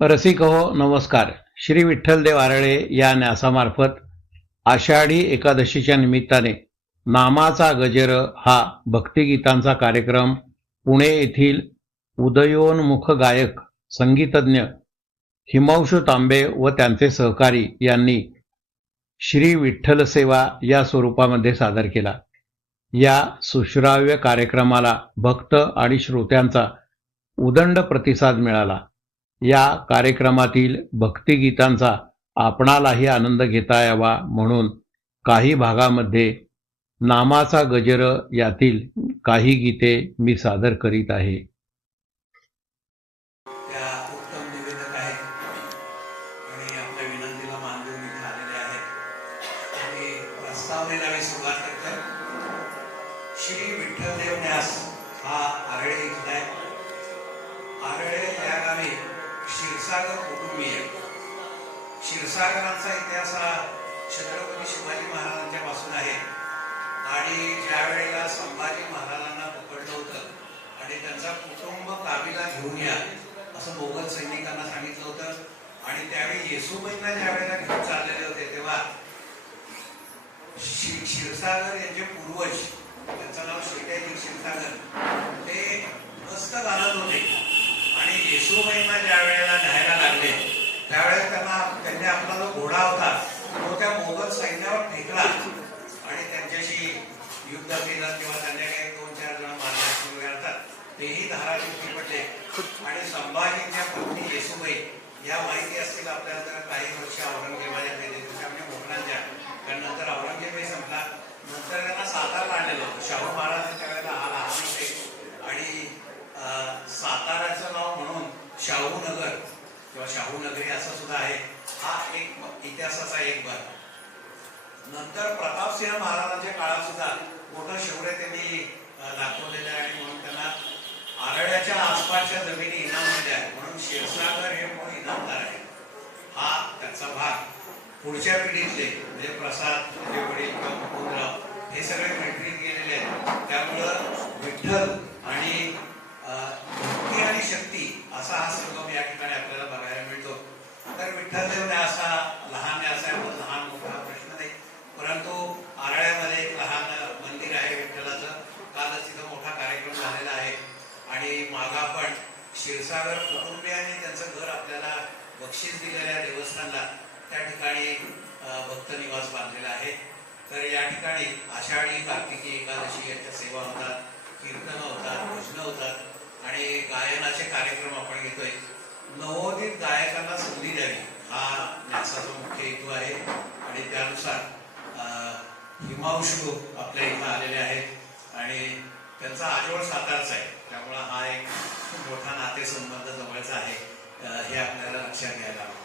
रसिक हो नमस्कार. श्री विठ्ठलदेव आरळे या न्यासामार्फत आषाढी एकादशीच्या निमित्ताने नामाचा गजर हा भक्तिगीतांचा कार्यक्रम पुणे येथील उदयोन्मुख गायक संगीतज्ञ हिमांशू तांबे व त्यांचे सहकारी यांनी श्री विठ्ठल सेवा या स्वरूपामध्ये सादर केला. या सुश्राव्य कार्यक्रमाला भक्त आणि श्रोत्यांचा उदंड प्रतिसाद मिळाला. या कार्यक्रमातील भक्तिगीतांचा आपणालाही आनंद घेता यावा म्हणून काही भागामध्ये नामाचा गजर यातील काही गीते मी सादर करीत आहे. त्या उत्तम निवेदक आहेत आणि आपल्या विनंतीला मान देऊन इथे आलेले आहेत आणि प्रस्तावनेला मी सुरुवात करतो. श्री विठ्ठलदेव न्यास हा आरळे इथला आहे. आरळे या गावी क्षीरसागर कुटुंबीय. क्षीरसागरांचा इतिहास हा छत्रपती शिवाजी महाराजांच्या पासून आहे आणि ज्या वेळेला संभाजी महाराजांना पकडलं होतं आणि त्यांचा कुटुंब काबीला घेऊन या असं मोगल सैनिकांना सांगितलं होतं आणि त्यावेळी येसूबाईंना ज्या वेळेला घेऊन चाललेले होते तेव्हा क्षीरसागर यांचे पूर्वज, त्यांचं नाव शेट्याजी क्षीरसागर, ते मस्त घालत होते आणि येसूबाईंना ज्या वेळेला न्यायला लागले त्यावेळेस त्यांनी आपला जो घोडा होता तो त्या मोगल सैन्यावर फेकला आणि त्यांच्याशी युद्ध केलं किंवा त्यांनी काही 2-4 जण मारले वगैरे असतात तेही धारातीर्थी पडले आणि संभाजींच्या पत्नी येसूबाई या माहिती असतील आपल्याला तर काही वर्ष औरंगजेबाच्या म्हणजे मोगलांच्या, त्यानंतर औरंगजेबही संपला, नंतर त्यांना सातारला आणलेलं होतं. शाहू महाराज त्या वेळेला हा लहान होते आणि साताराचं नाव म्हणून शाहूनगर किंवा शाहूनगरी असं सुद्धा आहे. हा एक इतिहासाचा एक भाग. नंतर प्रतापसिंह महाराजांच्या काळात सुद्धा मोठं शौर्य त्यांनी दाखवलेलं आहे आणि म्हणून त्यांना आरळ्याच्या आसपासच्या जमिनी इनाम दिल्या आहे म्हणून क्षीरसागर हे म्हणून इनामदार आहे. हा त्याचा भाग. पुढच्या पिढीतले म्हणजे प्रसाद वडील किंवा मुकुंदराव हे सगळे मिलिटरीत गेलेले आहेत. त्यामुळं विठ्ठल आणि भक्ती आणि शक्ती असा हा संगम या ठिकाणी आपल्याला बघायला मिळतो. तर विठ्ठलदेव न्यास हा लहान न्यास आहे, लहान मोठा प्रश्न नाही, परंतु आरळ्यामध्ये एक लहान मंदिर आहे विठ्ठलाचं. कालच तिथं मोठा कार्यक्रम झालेला आहे आणि मागा पण क्षीरसागर कुटुंबियांनी त्यांचं घर आपल्याला बक्षीस दिलेल्या देवस्थानला त्या ठिकाणी भक्त निवास बांधलेला आहे. तर या ठिकाणी आषाढी कार्तिकी एकादशी यांच्या सेवा होतात, कीर्तन होतात, भजनं होतात आणि गायनाचे कार्यक्रम आपण घेतोय. नवोदित गायकांना संधी द्यावी हा न्यासाचा मुख्य हेतू आहे आणि त्यानुसार हिमांशू आपल्या इथं आलेले आहेत आणि त्यांचा आजोळ सातारचा आहे, त्यामुळं हा एक मोठा नातेसंबंध जवळचा आहे हे आपल्याला लक्षात घ्यायला हवं.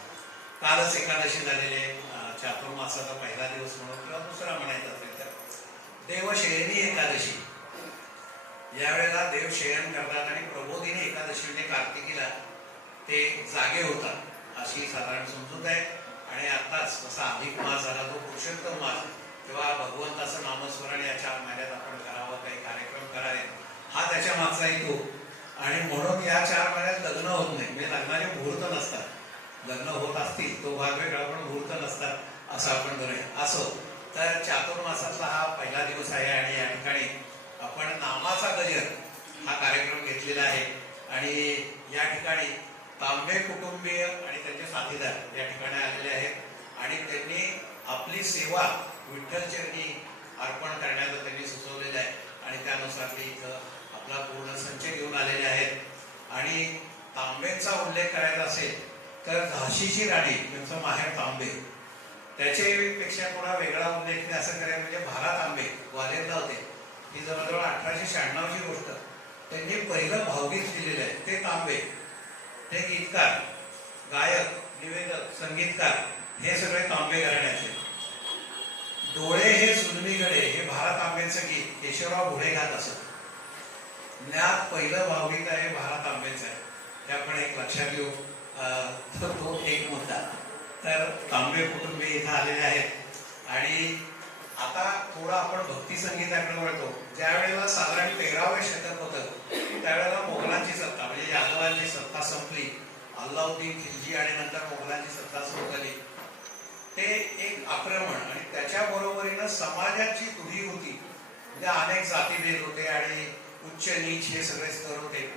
कालच एकादशी झालेली आहे. चातुर्मासाचा पहिला दिवस म्हणून किंवा दुसरा म्हणायचा असेल तर देवशयनी एकादशी. यावेळेला देव शयन करतात आणि प्रबोधिनी एकादशी म्हणजे कार्तिकीला ते जागे होतात अशी साधारण समजूत आहे. आणि आताच जसा अधिक मास झाला तो पुरुषोत्तम मास, तेव्हा भगवंताचं नामस्मरण या 4 महिन्यात आपण करावं, काही कार्यक्रम करावे हा त्याच्या मागचा हेतू. आणि म्हणून या 4 महिन्यात लग्न होत नाही, म्हणजे लग्नाचे मुहूर्त नसतात. लग्न होत असतील तो भाग वेगळा पण मुहूर्त नसतात असं आपण करूया. असो तर चातुर्मासातला हा पहिला दिवस आहे आणि या ठिकाणी आपण नामाचा गजर हा कार्यक्रम घेतलेला आहे आणि या ठिकाणी तांबे कुटुंबीय आणि त्यांचे साथीदार या ठिकाणी आलेले आहेत आणि त्यांनी आपली सेवा विठ्ठलचरणी अर्पण करण्याचं त्यांनी सुचवलेलं आहे आणि त्यानुसार ते इथं आपला पूर्ण संच घेऊन आलेले आहेत. आणि तांबेंचा उल्लेख करायचा असेल तर झाशीची राणी त्यांचं माहेर तांबे, त्याच्यापेक्षा थोडा वेगळा उल्लेख नाही असं करायचं म्हणजे भारा तांबे ग्वाल्हेरला होते. ही जवळजवळ 1896ची गोष्ट. त्यांनी पहिलं भावगीत लिहिलेलं आहे ते तांबे. ते गीतकार, गायक, निवेदक, संगीतकार हे सगळे तांबे घराण्याचे. डोळे हे सुलमीगडे हे भारा तांबेंचं गीत केशवराव घोडे घात असत. ज्ञात पहिलं भावगीत आहे भारा तांबेंचं आहे, ते आपण एक लक्षात घेऊ. तो एक मुद्दा. तर तांबे कुटुंबी इथं आलेले आहेत आणि आता थोडं आपण भक्ती संगीताकडे वळतो. ज्या वेळेला साधारण 13वे शतक होतं त्यावेळेला मोगलांची सत्ता म्हणजे यादवांची सत्ता संपली अल्लाउद्दीन खिलजी आणि नंतर मोगलांची सत्ता सुरू झाली, ते एक आक्रमण आणि त्याच्या बरोबरीनं समाजाची तुढी होती. म्हणजे अनेक जातीभेद होते आणि उच्च नीच हे सगळे स्तर होते.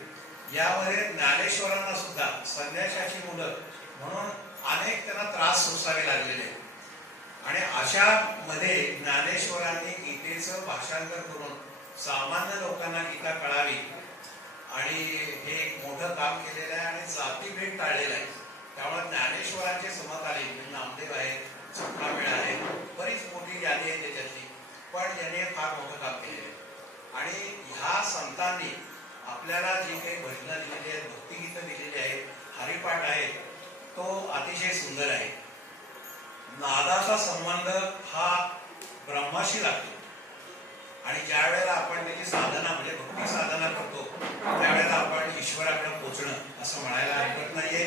यामध्ये ज्ञानेश्वरांना सुद्धा संन्याशाची मुलं म्हणून अनेक त्यांना त्रास सोसावे लागलेले. आणि अशा मध्ये ज्ञानेश्वरांनी गीतेचं भाषांतर करून सामान्य लोकांना गीता कळावी आणि हे एक मोठं काम केलेलं आहे आणि जातीभेद टाळलेला आहे. त्यामुळे ज्ञानेश्वरांचे समकालीन नामदेव आहेत, सुखनामेळ आहे, बरीच मोठी यादी आहे त्याच्यातली, पण याने फार मोठं काम केलेलं आहे. आणि ह्या संतांनी आपल्याला जी काही भजनं दिलेली आहेत, भक्तिगीतं दिलेली आहेत, हरिपाठ आहेत, तो अतिशय सुंदर आहे. नादाचा संबंध हा ब्रह्माशी लागतो आणि ज्या वेळेला आपण त्याची साधना म्हणजे भक्ती साधना करतो त्यावेळेला आपण ईश्वराकडे पोचणं असं म्हणायला हरकत नाहीये.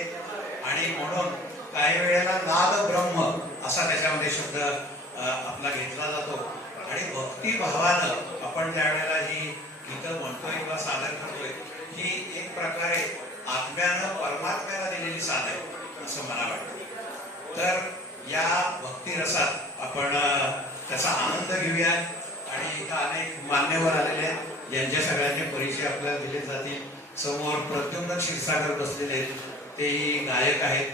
आणि म्हणून काही वेळेला नाद ब्रह्म असा त्याच्यामध्ये शब्द आपला घेतला जातो. आणि भक्ती भावानं आपण त्यावेळेला ही गीतं म्हणतोय किंवा सादर करतोय, ही एक प्रकारे आत्म्यानं परमात्म्याला दिलेली साथ आहे असं मला वाटतं. तर या भक्तिरसात आपण त्याचा आनंद घेऊया. आणि इथं अनेक मान्यवर आलेले आहेत, यांच्या सगळ्यांचे परिचय आपल्याला दिले जातील. समोर प्रद्युम्न क्षीरसागर बसलेले आहेत, तेही गायक आहेत,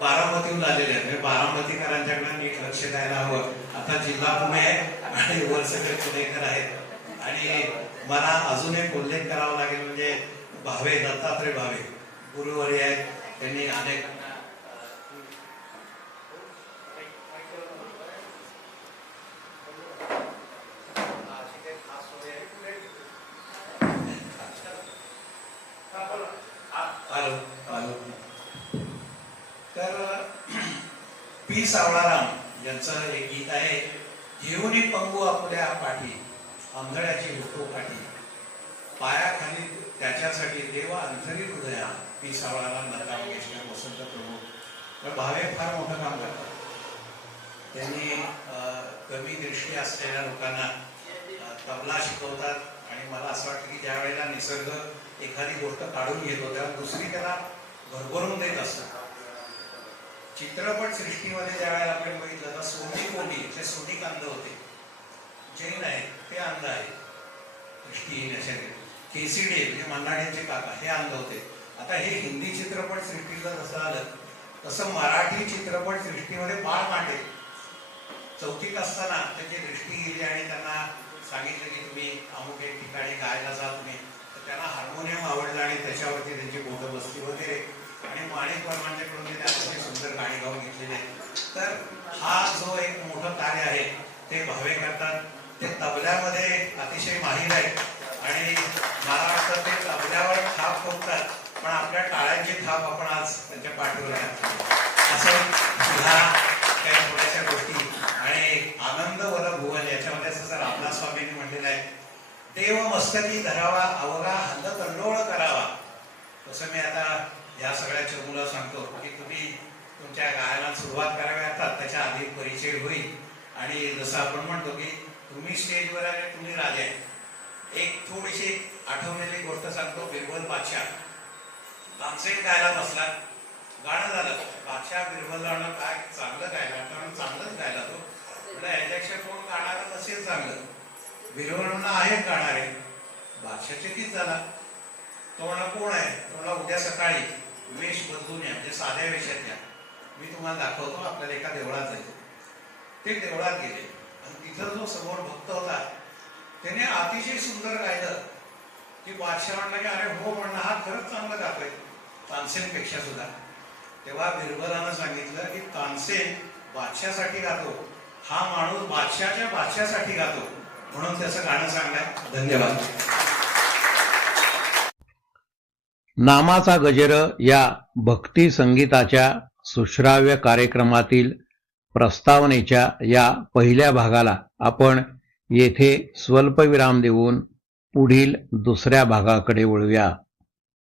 बारामतीहून आलेले आहेत. म्हणजे बारामतीकरांच्याकडे नीट लक्ष द्यायला हवं. आता जिल्हा पुणे आहे आणि वर सगळे पुणेकर आहेत. आणि मला अजून एक उल्लेख करावा लागेल म्हणजे भावे, दत्तात्रय भावे गुरुवारी आहेत. त्यांनी अनेक तर पी सावळाराम यांचं एक गीत आहे, घेऊनी पंगू आपल्या पाठी, आंधळ्याची होतो काठी, पायाखाली त्याच्यासाठी देवा अंतरी हृदया. पी सावळाराम, लता मंगेशकर, वसंत प्रभू. तर भावे फार मोठं काम करतात. त्यांनी कमी दृष्टी असलेल्या लोकांना तबला शिकवतात. आणि मला असं वाटतं की ज्या वेळेला निसर्ग एखादी गोष्ट काढून घेतो तेव्हा दुसरी त्याला भरभरून देत असतो. चित्रपट सृष्टीमध्ये ज्या वेळेला आपण बघितलं तर सोनी कोंडी जे सोनिक अंध होते, जैन आहेत, ते अंध आहेत, दृष्टीहीन असे. केसीडे म्हणजे मन्नाड्यांचे काका हे अंध होते. आता हे हिंदी चित्रपट सृष्टीला जसं आलं तसं मराठी चित्रपट सृष्टीमध्ये बाळ मांडे चौथीत असताना त्यांची दृष्टी गेली आणि त्यांना सांगितलं की तुम्ही अमुक एक ठिकाणी गायला जा तुम्ही. तर त्यांना हार्मोनियम आवडलं आणि त्याच्यावरती त्यांची बोटं बसली वगैरे. आणि माणिक वर्मांच्याकडून ते अतिशय सुंदर गाणी गाऊन घेतलेले आहेत. तर हा जो एक मोठं कार्य आहे ते भावे करतात. ते तबल्यामध्ये अतिशय माहीर आहेत आणि मला वाटतं ते तबल्यावर थाप ठोकतात पण आपल्या टाळ्यांची थाप आपण आज त्यांच्या पाठीवर घातली. असं ह्या काही थोड्याशा गोष्टी. आणि आनंद वर भुवन याच्यामध्ये असं रामदास स्वामींनी म्हटलेलं आहे, देव मस्तकी धरावा अवघा हल्ल कल्लोळ करावा. तसं मी आता या सगळ्या चमूला सांगतो की तुम्ही तुमच्या गायनाला सुरुवात करावी अर्थात त्याच्या आधी परिचय होईल. आणि जसं आपण म्हणतो की तुम्ही स्टेजवर आले, तुम्ही राजा आहे. एक थोडीशी आठवलेली गोष्ट सांगतो. बिरबल बादशाह तानसेन गायला बसला, गाणं झालं. बादशाह बिरबलानं काय चांगलं गायला, कारण चांगलंच गायला तो. म्हणजे याच्यापेक्षा कोण गाणारं नसेल चांगलं. बिरबलांना आहेत गाणारे. बादशाह चकित झाला. तो म्हणा कोण आहे? तो म्हणा उद्या सकाळी वेश बदलून या, म्हणजे साध्या वेशात या, मी तुम्हाला दाखवतो. आपल्याला एका देवळात जायचं. ते देवळात गेले आणि तिथं जो समोर भक्त होता त्याने अतिशय सुंदर गायलं की बादशाह म्हणला की अरे हो म्हणणं हा खरंच चांगलं गातोय तानसेन पेक्षा सुद्धा. तेव्हा बिरबलानं सांगितलं की तानसेन बादशाहसाठी गातो, हा माणूस बादशाहच्या बादशाहसाठी गातो, म्हणून त्याचं गाणं सांगण्यात. धन्यवाद. नामाचा गजर या भक्ती संगीताच्या सुश्राव्य कार्यक्रमातील प्रस्तावनेच्या या पहिल्या भागाला आपण येथे स्वल्पविराम देऊन पुढील दुसऱ्या भागाकडे वळूया.